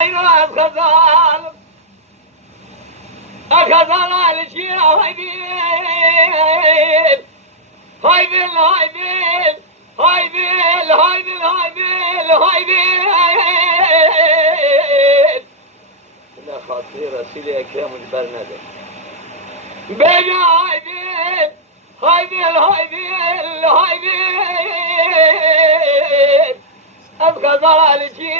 الخزان الخزان الشيرة هايدين هايدين هايدين هايدين هايدين هايدين هايدين لا خطيرة سيلي أكرام البرندة بيجا هايدين هايدين هايدين هايدين الخزان الشيرة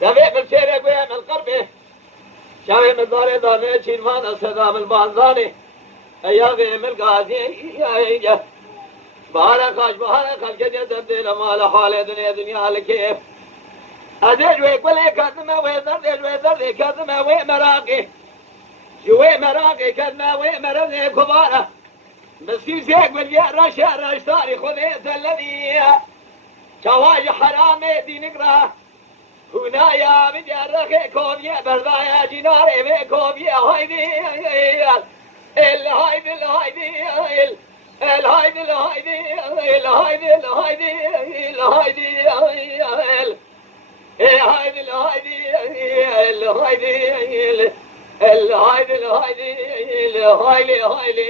دبيع بالشيرة قوية من القربة شاوي من داري داني شيرمان السلام البانزاني اياغي من القاسي بارك جديد تبديل ما لحالي دنيا لكيف اديج ويقولي كذمة ويذردج ويذردي كذمة ويمراقي شوي مراقي كذمة ويمرني كبارة مسكين زيق بالجاء رش طاري خذيت الذي شواج حرامي دي نقرأ هنا يا مجرخي كوبيا برضايا جناري بكوبيا هايدي الهايدي الهايدي الهايدي الهايدي الهايدي الهايدي الهايدي الهايدي الهايدي الهايدي الهايدي الهايدي الهايدي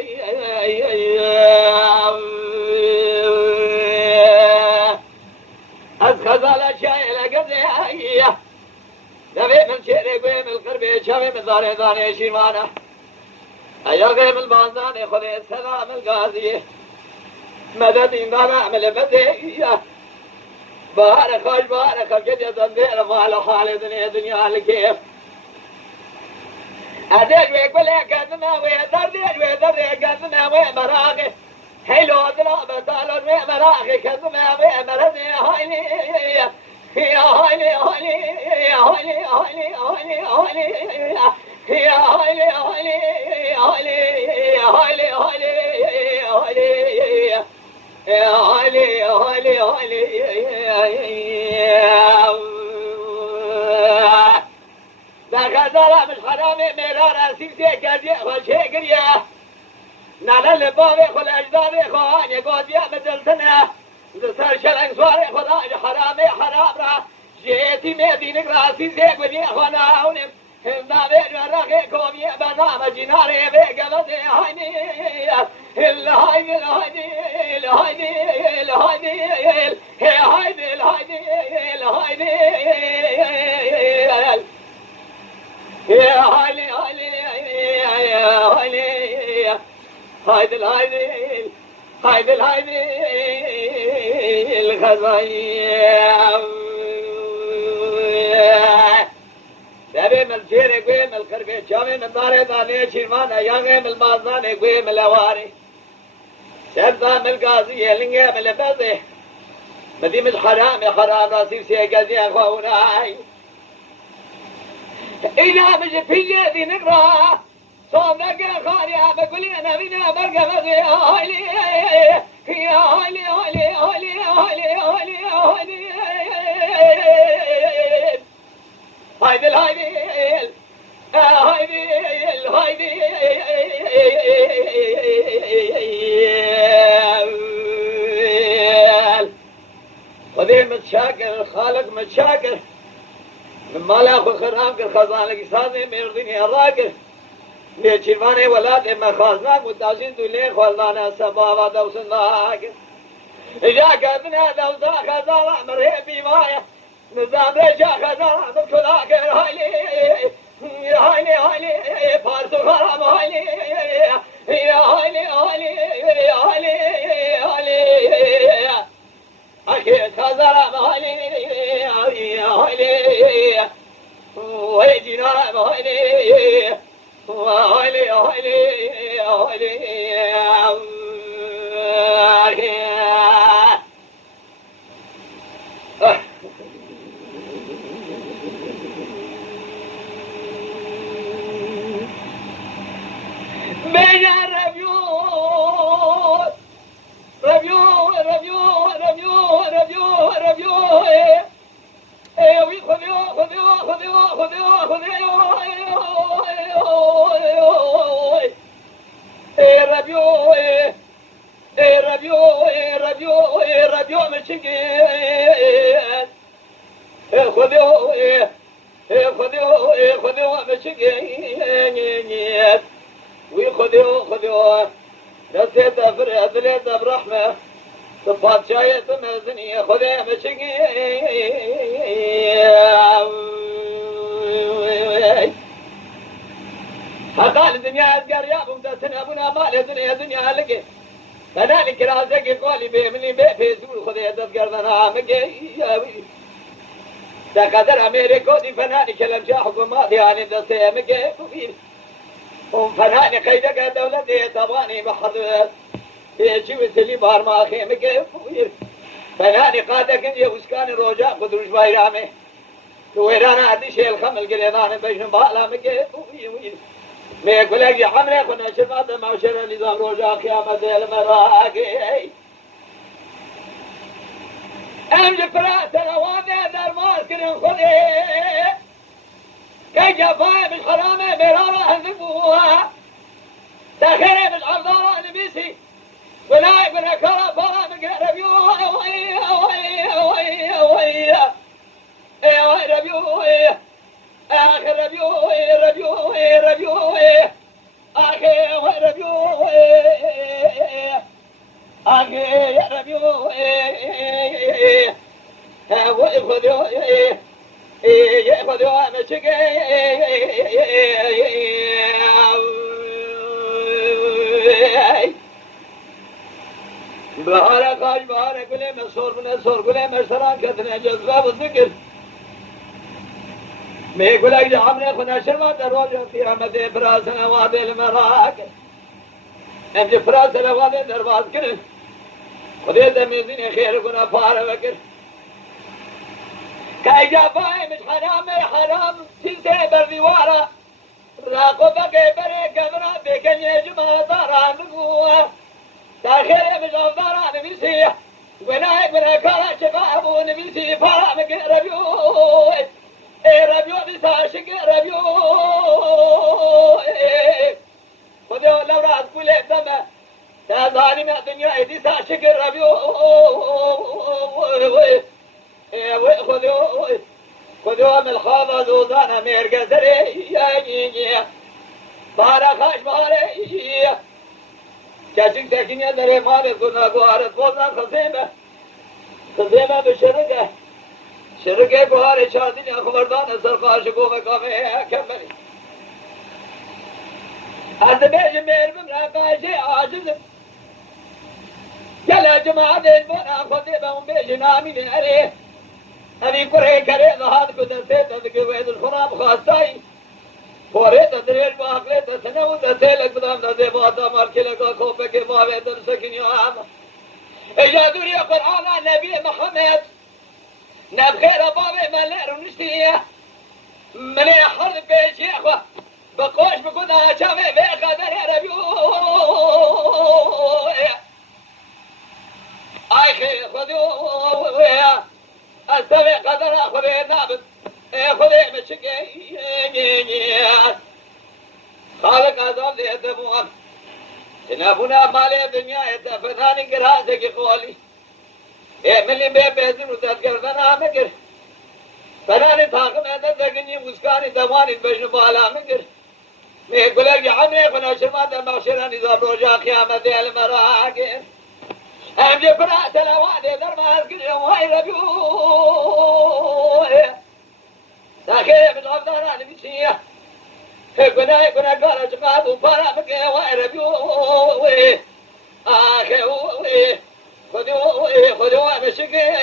أزخزال الشايلة قزية دبي من شيري قوي من القربي شامي من داري داني شيمانة أياغي من البانزاني خذي السلام القاضي مددين دانا أعمل بدية بارك الجديد تندير ما لحالي دنيا لكيف أديج ويقول لك أدنا ويدردي قدنا ويمراقي حلو دلا بدال ويمراقي كذنا ويمرني هايلي يا هايلي هايلي يا هايلي هايلي هايلي هايلي يا هايلي هايلي هايلي هايلي هايلي هايلي يا هايلي هايلي هايلي دغدلا مش حرامي مرارا سيكتي كذي وشيكريا نالا لبابي خل اجدادي خواني قوديا بدلتنا دسر شلنگ سواري خداج حرامي حرام را جيتي ميدينك راسي زيك ودي خناونم هندا بيج ورقي كومي بنام جناري بيقبضي هايني الهايدي الهايدي الهايدي الهايدي الهايدي الهايدي الهايدي يا هايلي هايلي يا هايلي هايدي الهايدي هايدي الهايدي الخزايا دبي من الشيري قوي من القربي شامي من داري داني شيرمان اياغي من البازاني قوي من الواري سبزا من القاضي لنقى من البزي مدي من الحرام حرام راسي سيقازي اخواناي إذا مش في ذي نقرأ صومك خاريا بقولي أنا بنا برقة بغي هايلي يا هايلي هايلي هايلي هايلي هايلي هايلي هايدي الهايدي هايدي الهايدي وذي متشاكر الخالق متشاكر من مالا أخو خرام كر خزانك سازي مرديني الراكر نيشيرماني ولاد اما خازناك متاسين دولي خوالدانا سبابا دوسناك إجا كذنا دوسا خزانا مرهي بيمايا نظام رجا خزانا مكلاك هايلي هايلي هايلي فارسو خرام هايلي يا هايلي هايلي هايلي هايلي أخي خزانا هايلي هايلي ويجينا هايلي هايلي هايلي هايلي بين ربيو ربيو ربيو ربيو ربيو ربيو ربيو مشكين خذوا مشقيت وخذوا رسيت فرد ليت برحمة صفات شاية مزنية خذوا مشقيت حقال الدنيا أزقر يا أبو مدسنا أبونا مال دنيا لقي فنالك راسك قولي بيمني بيفيزول خذوا تذكر ذنا مقي تقدر أمريكا دي فناني كلام جا حكومات يعني دستي مقي فناني قيدك الدولة دي طباني بحر يجي وسلي بار ما أخي مقي فناني قادك انجي وسكاني روجا قدروش بايرامي ويرانا عدي شيء الخمل قريضان بيشن بالا مقي ما يقول لك يا حمري كنا شرمات معشر نظام روجا قيامة المراقي أمج فرات الأواني در ماركن خذي كي جفاي مش حرامي مرارة هنبوها تاخيري مش عرضارة نبيسي ولاي من أكرا فرا مقرب يوه وي آخر ربيوه آخر ربيوه آخر ربيوه خذوا مشقي بهارك هاي بهارك قولي مسور من السور قولي مشتران كتنا جذبه والذكر ما يقول لك يا عمري خنا شرما دروجه في عمد فراسنا وادي المراك امجي فراسنا وادي درواز كرن خذي دميزين خير كنا فار وكر كاي جافاي مش حرام تنسي برديوارا راقو بقي بري كبرا بكن يجمع داران بقوة تاخير مش عفداران بيسي ونا كارا شفابو نبيسي فارا مقربيوه ربيو بساشق ربيو خذوا لورات كل دمه تازاني من الدنيا دي ساشق ربيو خذوا من الخاضة زوزانا ميرقا زري بارا خاش باري كاشق تاكين يا دري مالي كنا قوارد فوزنا خزيمة بشرقه شرقه بهار شادين خبردان سرقاش قوم قامه كملي هذا بيج مير بمراقاش عاجز يلا جماعة البنا خذي بهم بيج نامين عليه أبي كره كره ظهر كدرت تذكر الخراب خاصاي فوريت دريج باقلت سنو تسلك بدام ذي بادا ماركلك خوفك ما بيدر سكين يا عم إجادوري قرآن النبي محمد نبخير بابي ملير ونشتيه من يحرد بيشيخه بقوش بقودها شافي بيقدر يربيو اخي خذوا استوي قدر خذي نابت خذي مشكي خالق اعظم ذي الدموع سنابنا مالي الدنيا يتفناني قراسك قولي ملي بيزن وتذكر فنا مقر فناني طاقم تذكرني مسكاني دواني بجن بالا مقر ما يقول لك يا عمي فنا شرمات المغشرة نظام روجا قيامة المراقر امجي فرات الوادي در ما هزقر وهاي ربيوه تاخير من غفداران بسيه كنا قال جماعة وفارا مقر وهاي ربيوه خذوا مشقي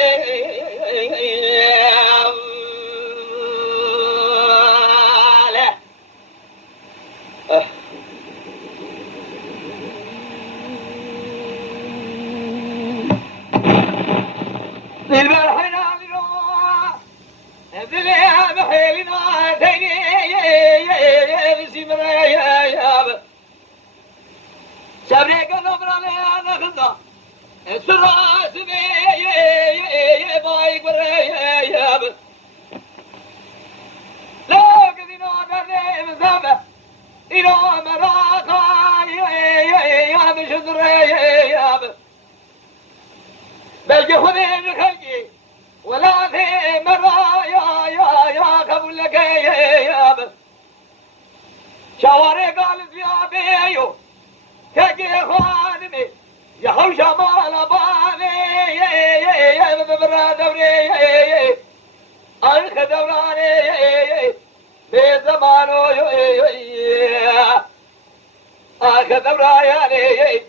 البرحنا ذلها بحيلنا تيني سمرا يا شبري قلبنا لها نخذنا السراس بي باي قريب لو قدنا قدي مثابة إلى مراقا يا بشدر يا بلقي خذين خلقي ولا في مرا يا قبل لك يا وري قال يا بيو تجي خوانمي يا هو شمال باني يا ببرا دوري أرخ دوراني بزمانو أرخ دوراني